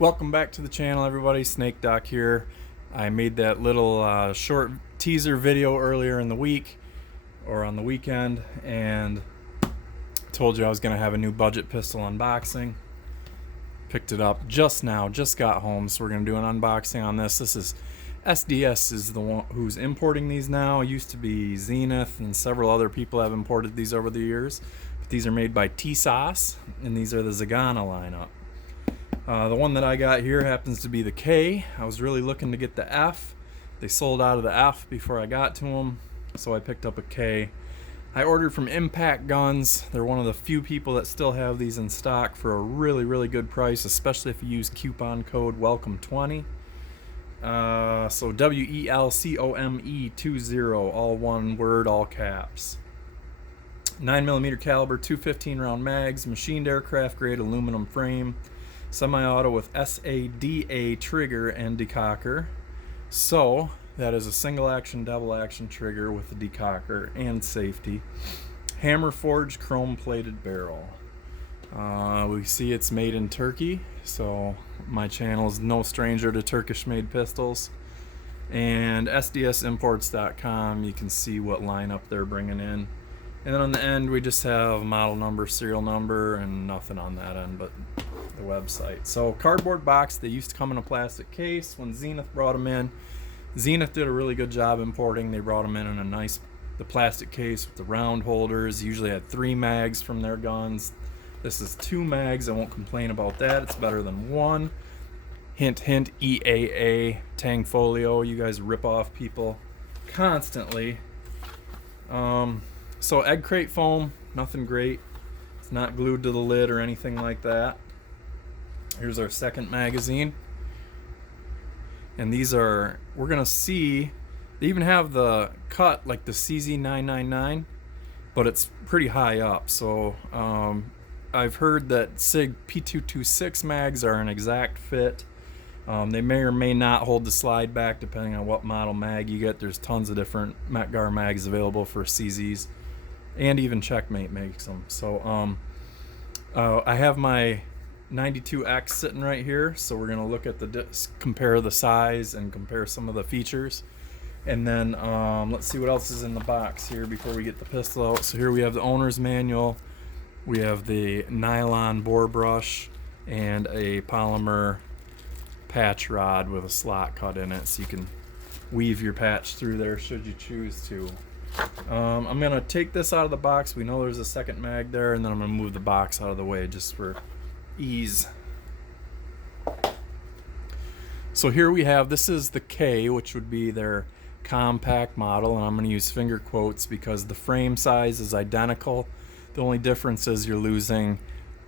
Welcome back to the channel, everybody. Snake Doc here. I made that little short teaser video earlier in the week or on the weekend and told you I was going to have a new budget pistol unboxing. Picked it up just now, just got home, so we're going to do an unboxing on this. This is SDS is the one who's importing these now. It used to be Zenith, and several other people have imported these over the years. But these are made by Tisas, and these are the Zigana lineup. The one that I got here happens to be the K. I was really looking to get the F. They sold out of the F before I got to them, so I picked up a K. I ordered from Impact Guns. They're one of the few people that still have these in stock for a really good price, especially if you use coupon code WELCOME20. So WELCOME20, all one word, all caps. 9mm caliber, 215 round mags, machined aircraft grade aluminum frame, semi-auto with SADA trigger and decocker. So that is a single action, double action trigger with the decocker and safety. Hammer forged chrome plated barrel. We see it's made in Turkey, so my channel is no stranger to Turkish made pistols. And SDSimports.com, you can see what lineup they're bringing in. And then on the end we just have model number, serial number, and nothing on that end but the website. So cardboard box. They used to come in a plastic case when Zenith brought them in. Zenith did a really good job importing. They brought them in a nice the plastic case with the round holders. Usually had 3 mags from their guns. This is 2 mags. I won't complain about that. It's better than 1. Hint hint, EAA Tangfolio. You guys rip off people constantly. So egg crate foam, nothing great. It's not glued to the lid or anything like that. Here's our second magazine. And these are, we're gonna see, they even have the cut like the CZ999, but it's pretty high up. So I've heard that SIG P226 mags are an exact fit. They may or may not hold the slide back depending on what model mag you get. There's tons of different Metgar mags available for CZs, and even Checkmate makes them. So I have my 92X sitting right here, so we're gonna look at the compare the size and compare some of the features, and then let's see what else is in the box here before we get the pistol out. So here we have the owner's manual, we have the nylon bore brush, and a polymer patch rod with a slot cut in it so you can weave your patch through there should you choose to. I'm gonna take this out of the box. We know there's a second mag there, and then I'm gonna move the box out of the way just for ease. So here we have, this is the K, which would be their compact model, and I'm going to use finger quotes because the frame size is identical. The only difference is you're losing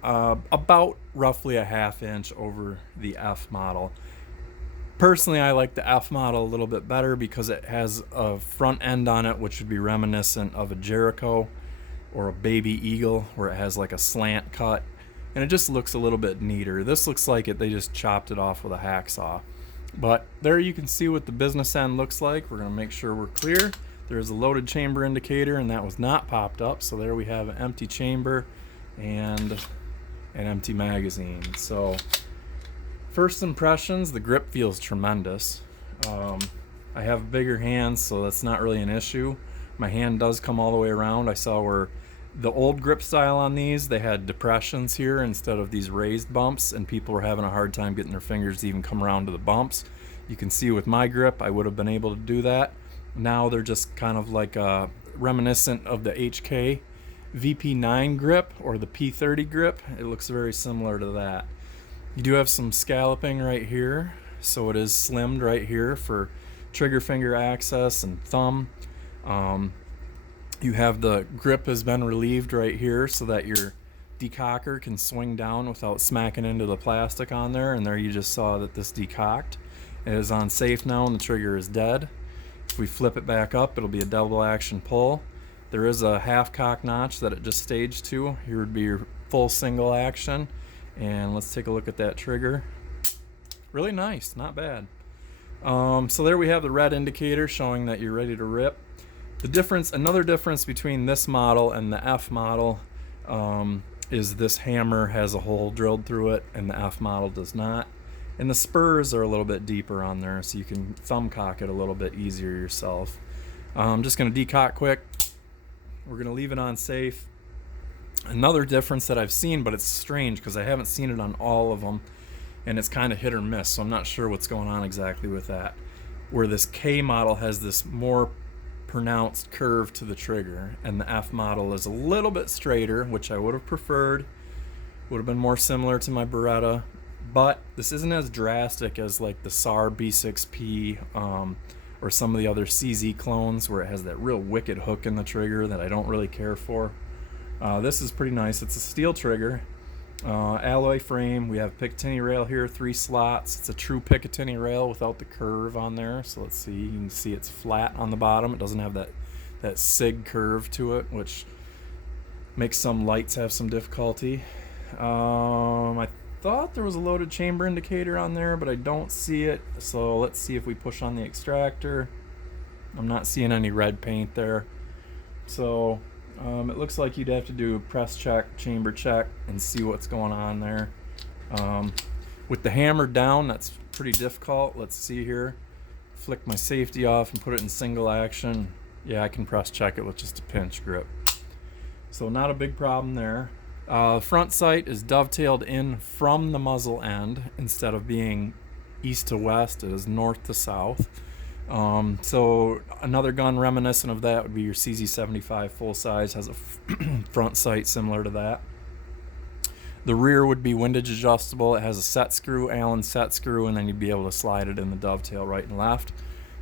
about roughly a ½ inch over the F model. Personally, I like the F model a little bit better because it has a front end on it which would be reminiscent of a Jericho or a Baby Eagle, where it has like a slant cut, and it just looks a little bit neater. This looks like they just chopped it off with a hacksaw. But there you can see what the business end looks like. We're going to make sure we're clear. There's a loaded chamber indicator, and that was not popped up. So there we have an empty chamber and an empty magazine. So first impressions, the grip feels tremendous. I have bigger hands, so that's not really an issue. My hand does come all the way around. I saw where the old grip style on these, they had depressions here instead of these raised bumps, and people were having a hard time getting their fingers to even come around to the bumps. You can see with my grip, I would have been able to do that. Now they're just kind of like reminiscent of the HK VP9 grip or the P30 grip. It looks very similar to that. You do have some scalloping right here, so it is slimmed right here for trigger finger access and thumb. You have the grip has been relieved right here so that your decocker can swing down without smacking into the plastic on there, and there you just saw that this decocked. It is on safe now and the trigger is dead. If we flip it back up, it'll be a double action pull. There is a half cock notch that it just staged to. Here would be your full single action, and let's take a look at that trigger. Really nice, not bad. So there we have the red indicator showing that you're ready to rip. The difference, another difference between this model and the F model is this hammer has a hole drilled through it and the F model does not. And the spurs are a little bit deeper on there, so you can thumb cock it a little bit easier yourself. I'm just going to decock quick. We're going to leave it on safe. Another difference that I've seen, but it's strange because I haven't seen it on all of them, and it's kind of hit or miss, so I'm not sure what's going on exactly with that. Where this K model has this more pronounced curve to the trigger, and the F model is a little bit straighter, which I would have preferred. Would have been more similar to my Beretta, but this isn't as drastic as like the SAR B6P or some of the other CZ clones where it has that real wicked hook in the trigger that I don't really care for. This is pretty nice. It's a steel trigger, alloy frame. We have Picatinny rail here, 3 slots. It's a true Picatinny rail without the curve on there. So let's see, you can see it's flat on the bottom. It doesn't have that SIG curve to it, which makes some lights have some difficulty. I thought there was a loaded chamber indicator on there, but I don't see it. So let's see if we push on the extractor. I'm not seeing any red paint there. So it looks like you'd have to do a press check, chamber check, and see what's going on there. With the hammer down, that's pretty difficult. Let's see here. Flick my safety off and put it in single action. Yeah, I can press check it with just a pinch grip. So not a big problem there. Front sight is dovetailed in from the muzzle end. Instead of being east to west, it is north to south. So another gun reminiscent of that would be your CZ75 full size, has a front sight similar to that. The rear would be windage adjustable. It has a set screw, Allen set screw, and then you'd be able to slide it in the dovetail right and left.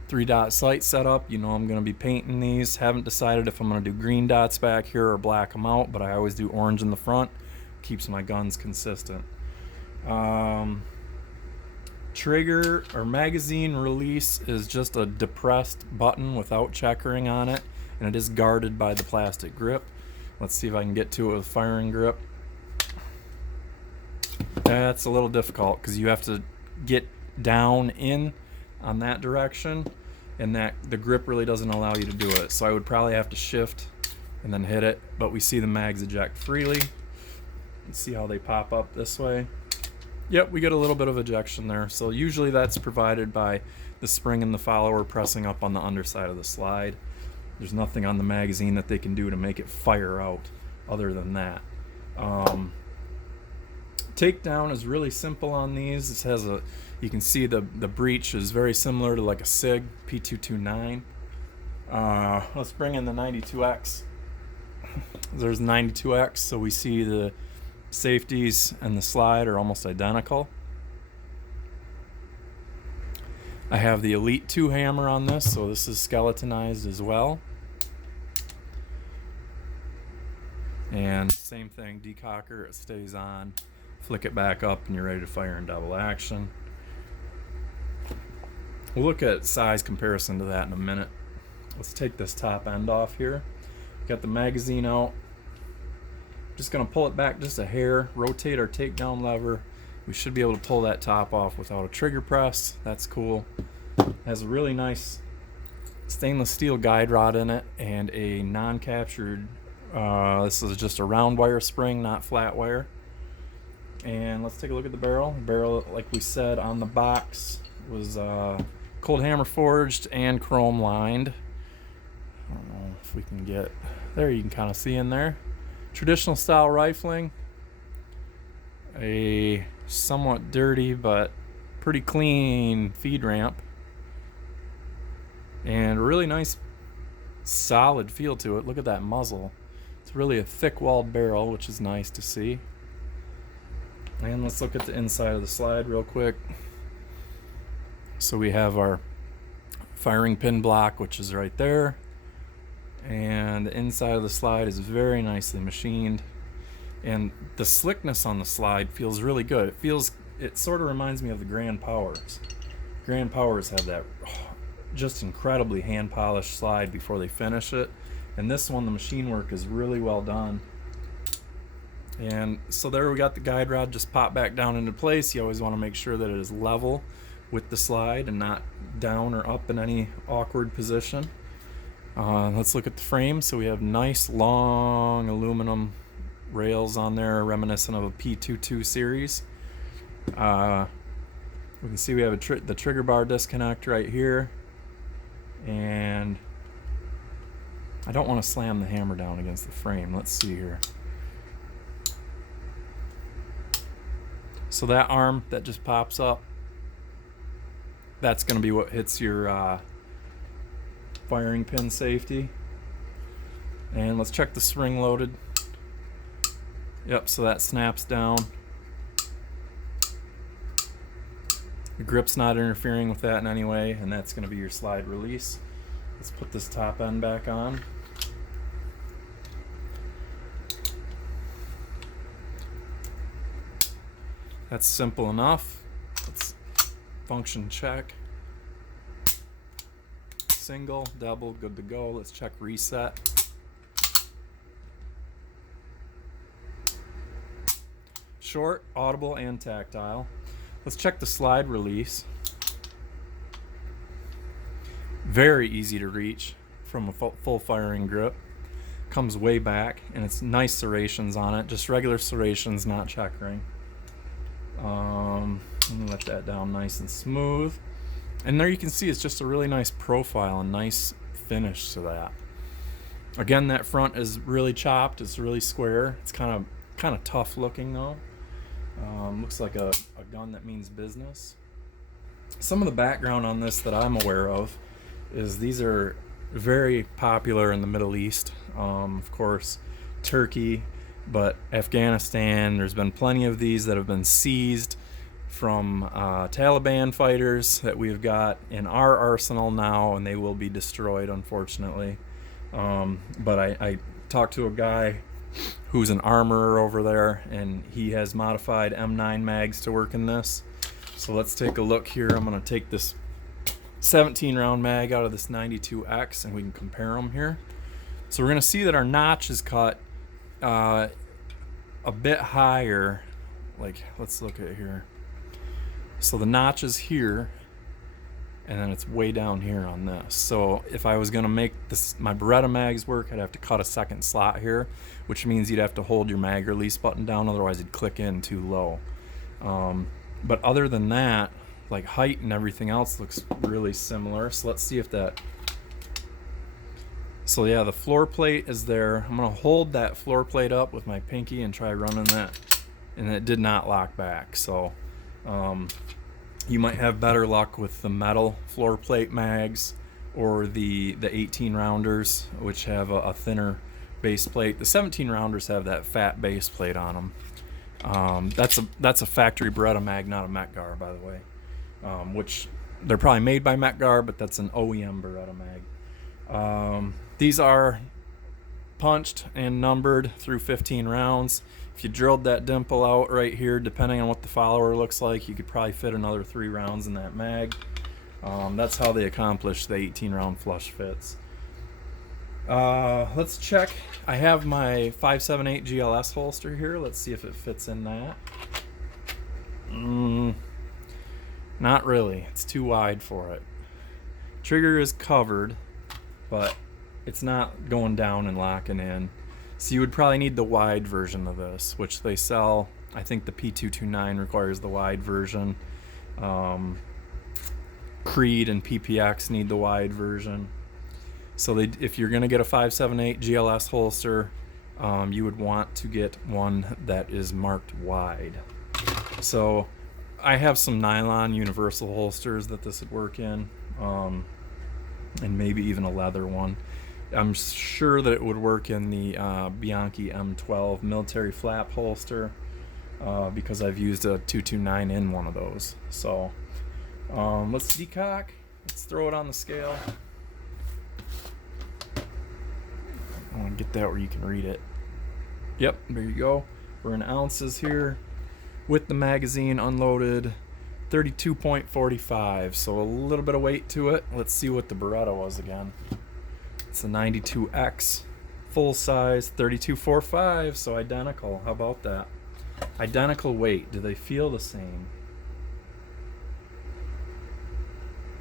3-dot sight setup. You know I'm going to be painting these. Haven't decided if I'm going to do green dots back here or black them out, but I always do orange in the front. Keeps my guns consistent. Trigger or magazine release is just a depressed button without checkering on it, and it is guarded by the plastic grip. Let's see if I can get to it with firing grip. That's a little difficult because you have to get down in on that direction, and that the grip really doesn't allow you to do it. So I would probably have to shift and then hit it, but we see the mags eject freely. Let's see how they pop up this way. Yep, we get a little bit of ejection there. So usually that's provided by the spring and the follower pressing up on the underside of the slide. There's nothing on the magazine that they can do to make it fire out other than that. Takedown is really simple on these. This has a, you can see the breech is very similar to like a SIG P229. Let's bring in the 92X. There's 92X, so we see the safeties and the slide are almost identical. I have the Elite 2 hammer on this, so this is skeletonized as well. And same thing, decocker, it stays on. Flick it back up and you're ready to fire in double action. We'll look at size comparison to that in a minute. Let's take this top end off here. Got the magazine out. Just going to pull it back just a hair, rotate our takedown lever. We should be able to pull that top off without a trigger press. That's cool. Has a really nice stainless steel guide rod in it and a non-captured, this is just a round wire spring, not flat wire. And let's take a look at the barrel. The barrel, like we said on the box, was cold hammer forged and chrome lined. I don't know if we can get there. You can kind of see in there. Traditional style rifling. A somewhat dirty but pretty clean feed ramp. And a really nice solid feel to it. Look at that muzzle. It's really a thick-walled barrel, which is nice to see. And let's look at the inside of the slide real quick. So we have our firing pin block, which is right there. And the inside of the slide is very nicely machined. And the slickness on the slide feels really good. It sort of reminds me of the Grand Powers. Grand Powers have that just incredibly hand-polished slide before they finish it. And this one, the machine work is really well done. And so there we got the guide rod just pop back down into place. You always want to make sure that it is level with the slide and not down or up in any awkward position. Let's look at the frame. So we have nice long aluminum rails on there, reminiscent of a P22 series. We can see we have the trigger bar disconnect right here, and I don't want to slam the hammer down against the frame. Let's see here. So that arm that just pops up, that's going to be what hits your firing pin safety. And let's check the spring loaded. Yep, so that snaps down. The grip's not interfering with that in any way, and that's going to be your slide release. Let's put this top end back on. That's simple enough. Let's function check. Single, double, good to go. Let's check reset. Short, audible, and tactile. Let's check the slide release. Very easy to reach from a full firing grip. Comes way back, and it's nice serrations on it. Just regular serrations, not checkering. I'm gonna let that down nice and smooth. And there you can see it's just a really nice profile and nice finish to that. Again, that front is really chopped. It's really square. It's kind of tough looking though. Looks like a gun that means business. Some of the background on this that I'm aware of is these are very popular in the Middle East. Of course, Turkey, but Afghanistan. There's been plenty of these that have been seized from Taliban fighters that we've got in our arsenal now, and they will be destroyed, unfortunately. But I talked to a guy who's an armorer over there, and he has modified M9 mags to work in this. So let's take a look here. I'm going to take this 17 round mag out of this 92X, and we can compare them here. So we're going to see that our notch is cut a bit higher. Like, let's look at here. So the notch is here, and then it's way down here on this. So if I was going to make this my Beretta mags work, I'd have to cut a second slot here, which means you'd have to hold your mag release button down, otherwise it'd click in too low. But other than that, like height and everything else looks really similar. So let's see if that... So yeah, the floor plate is there. I'm going to hold that floor plate up with my pinky and try running that, and it did not lock back. So you might have better luck with the metal floor plate mags or the 18 rounders, which have a thinner base plate. The 17 rounders have that fat base plate on them. That's a factory Beretta mag, not a Metgar, by the way. Which they're probably made by Metgar, but that's an OEM Beretta mag. These are punched and numbered through 15 rounds. If you drilled that dimple out right here, depending on what the follower looks like, you could probably fit another 3 rounds in that mag. That's how they accomplish the 18 round flush fits. Let's check. I have my 5.78 GLS holster here. Let's see if it fits in that. Not really. It's too wide for it. Trigger is covered, but it's not going down and locking in. So you would probably need the wide version of this, which they sell. I think the P229 requires the wide version. Creed and PPX need the wide version. So if you're going to get a 5.78 GLS holster, you would want to get one that is marked wide. So I have some nylon universal holsters that this would work in, and maybe even a leather one. I'm sure that it would work in the Bianchi M12 military flap holster, because I've used a 229 in one of those. So let's decock. Let's throw it on the scale. I want to get that where you can read it. Yep, there you go. We're in ounces here with the magazine unloaded. 32.45, so a little bit of weight to it. Let's see what the Beretta was again. It's a 92X, full size, 32.45, so identical. How about that? Identical weight. Do they feel the same?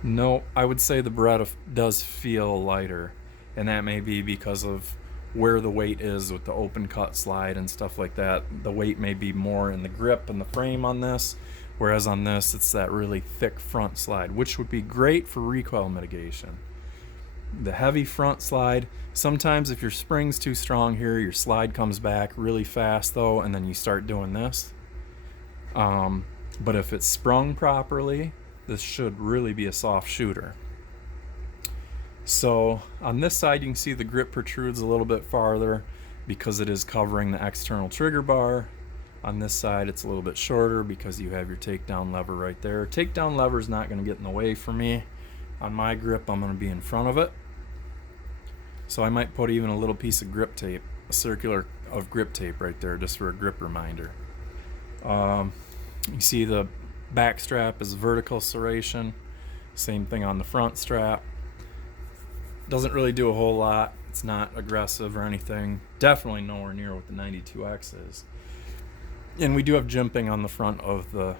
No, I would say the Beretta does feel lighter, and that may be because of where the weight is with the open cut slide and stuff like that. The weight may be more in the grip and the frame on this, whereas on this it's that really thick front slide, which would be great for recoil mitigation. The heavy front slide, sometimes if your spring's too strong here, your slide comes back really fast though, and then you start doing this. But if it's sprung properly, this should really be a soft shooter. So on this side you can see the grip protrudes a little bit farther because it is covering the external trigger bar. On this side it's a little bit shorter because you have your takedown lever right there. Takedown lever is not going to get in the way for me. On my grip I'm going to be in front of it. So I might put even a little piece of grip tape, a circular of grip tape right there just for a grip reminder. You see the back strap is vertical serration. Same thing on the front strap. Doesn't really do a whole lot. It's not aggressive or anything. Definitely nowhere near what the 92X is. And we do have jimping on the front of the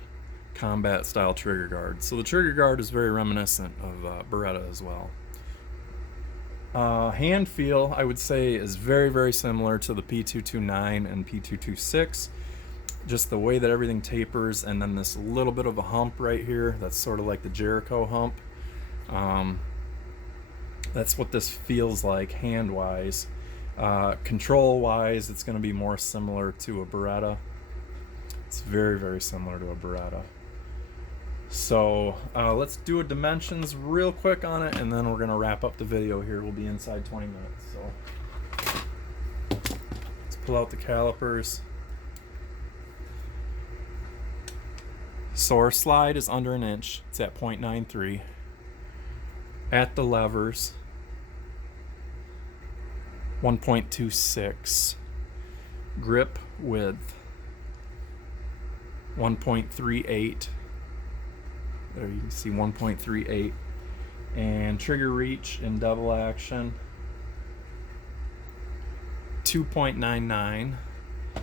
combat style trigger guard. So the trigger guard is very reminiscent of Beretta as well. Hand feel, I would say, is very, very similar to the P229 and P226. Just the way that everything tapers, and then this little bit of a hump right here. That's sort of like the Jericho hump. That's what this feels like hand-wise. Control-wise, it's going to be more similar to a Beretta. It's very, very similar to a Beretta. So let's do a dimensions real quick on it, and then we're going to wrap up the video here. We'll be inside 20 minutes. So let's pull out the calipers. So our slide is under an inch. It's at 0.93. At the levers, 1.26. Grip width, 1.38. There you can see 1.38. And trigger reach in double action, 2.99.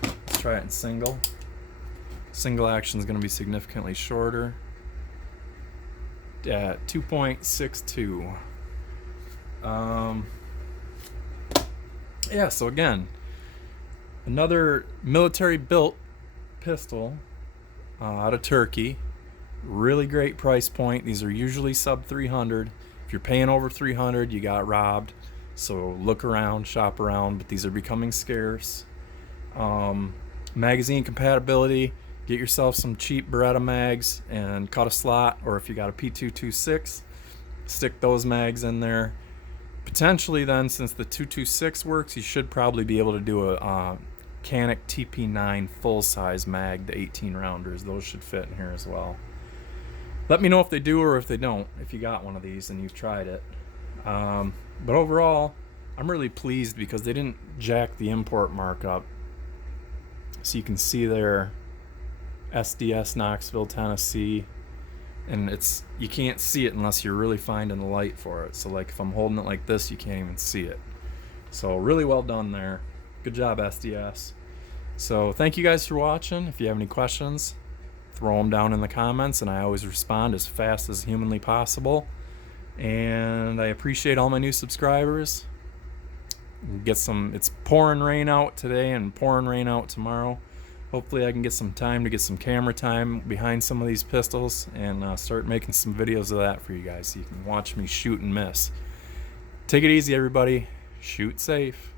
Let's try it in single. Single action is going to be significantly shorter at 2.62. Yeah, so again, another military built pistol out of Turkey. Really great price point. These are usually sub 300. If you're paying over 300, you got robbed. So look around, shop around, but these are becoming scarce. Magazine compatibility. Get yourself some cheap Beretta mags and cut a slot, or if you got a P226, stick those mags in there. Potentially then, since the 226 works, you should probably be able to do a Canik TP9 full-size mag, the 18 rounders. Those should fit in here as well. Let me know if they do or if they don't, if you got one of these and you've tried it. But overall, I'm really pleased because they didn't jack the import markup. So you can see there, SDS Knoxville, Tennessee, and you can't see it unless you're really finding the light for it. So like if I'm holding it like this, you can't even see it. So really well done there. Good job, SDS. So thank you guys for watching. If you have any questions, throw them down in the comments, and I always respond as fast as humanly possible. And I appreciate all my new subscribers. It's pouring rain out today and pouring rain out tomorrow. Hopefully I can get some time to get some camera time behind some of these pistols and start making some videos of that for you guys so you can watch me shoot and miss. Take it easy, everybody. Shoot safe.